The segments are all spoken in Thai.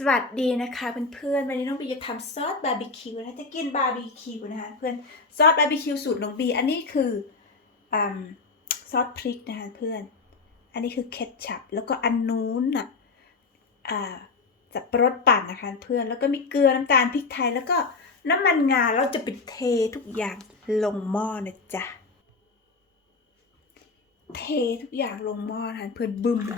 สวัสดีนะคะเพื่อนๆวันนี้น้องบีจะทำซอสบาร์บีคิวนะจะกินบาร์บีคิวนะคะเพื่อนซอสบาร์บีคิวสูตรน้องบีอันนี้คืออซอสพริกนะคะเพื่อน อันนี้คือเคชัพแล้วก็อันนู้นอะอ่าสับปะรดปั่นนะคะเพื่อนแล้วก็มีเกลือน้ำตาลพริกไทย แล้วก็น้ำมันงาเราจะไปเททุกอย่างลงหม้อนะจ๊ะเททุกอย่างลงหม้อนะคะเพื่อนบึ้มเ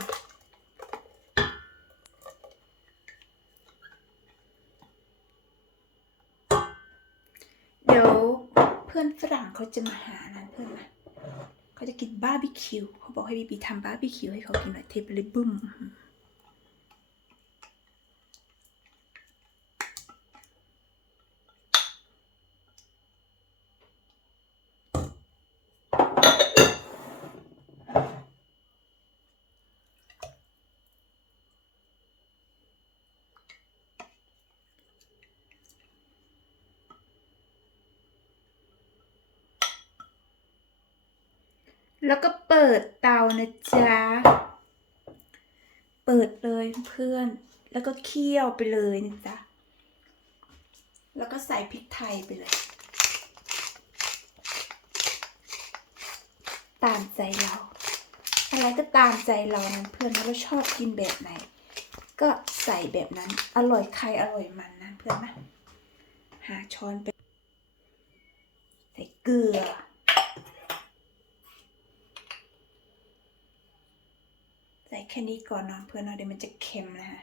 พื่อนฝรั่งเขาจะมาหานะเพื่อนนะเขาจะกินบาร์บีคิวเขาบอกให้บีบีทำบาร์บีคิวให้เขากินหน่อยเทปเลยบึ้ม แล้วก็เปิดเตานะจ๊ะ เปิดเลยเพื่อน แล้วก็เคี่ยวไปเลยนะจ๊ะ แล้วก็ใส่พริกไทยไปเลย ตามใจเรา อะไรก็ตามใจเรานะเพื่อนเราชอบกินแบบไหน ก็ใส่แบบนั้น อร่อยใครอร่อยมันนะเพื่อนนะ หาช้อนไป ใส่เกลือ ใส่แค่นี้ก่อนเนาะเพื่อนเนาะเดี๋ยวมันจะเค็มนะฮะ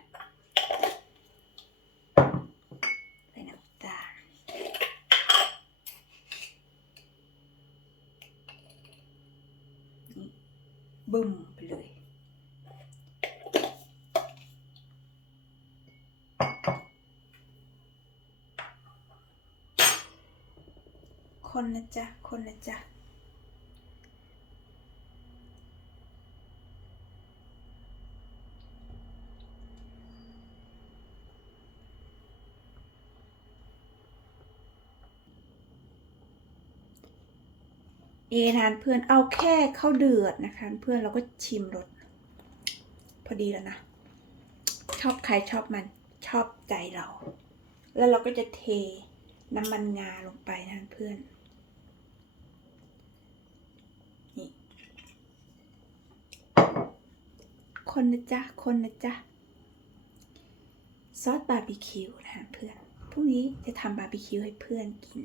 ใส่น้ำตาลนี่บึ้มไปเลยคนนะจ๊ะคนนะจ๊ะ เอทานเพื่อนเอาแค่ข้าวเดือดนะคะ เพื่อนเราก็ชิมรสพอดีแล้วนะ ชอบใครชอบมันชอบใจเรา แล้วเราก็จะเทน้ำมันงาลงไปนะเพื่อนนี่คนนะจ๊ะคนนะจ๊ะซอสบาร์บีคิวนะเพื่อนพรุ่งนี้จะทำบาร์บีคิวให้เพื่อนกิน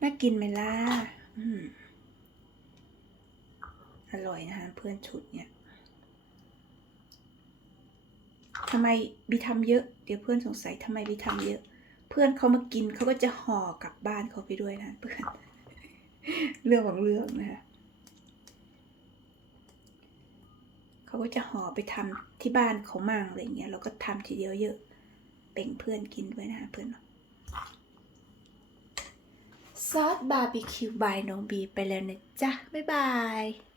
น่ากินไหมล่ะ อืม อร่อยนะคะ เพื่อนชุดเนี่ยทำไมบีทำเยอะ เดี๋ยวเพื่อนสงสัยทำไมบีทำเยอะ เพื่อนเขามากินเขาก็จะห่อกลับบ้านเขาไปด้วยนะเพื่อนเรื่องของเรื่องนะคะเขาก็จะห่อไปทำที่บ้านเขามั่งอะไรเงี้ยเราก็ทำทีเดียวเยอะแบ่งเพื่อนกินด้วยนะคะเพื่อนซอสบาร์บีคิวบายน้องบีไปแล้วนะจ๊ะ บ๊ายบาย